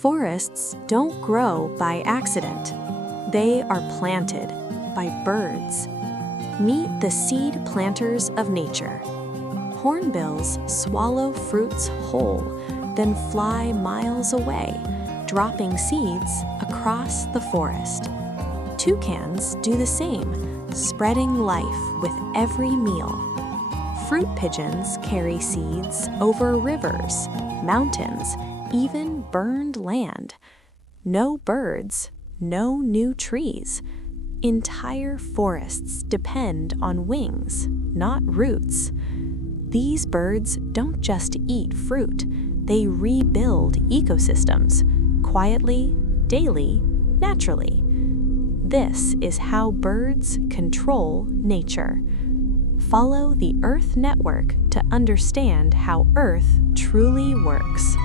Forests don't grow by accident. They are planted by birds. Meet the seed planters of nature. Hornbills swallow fruits whole, then fly miles away, dropping seeds across the forest. Toucans do the same, spreading life with every meal. Fruit pigeons carry seeds over rivers, mountains, even burned land. No birds, no new trees. Entire forests depend on wings, not roots. These birds don't just eat fruit, they rebuild ecosystems, quietly, daily, naturally. This is how birds control nature. Follow the Earth Network to understand how Earth truly works.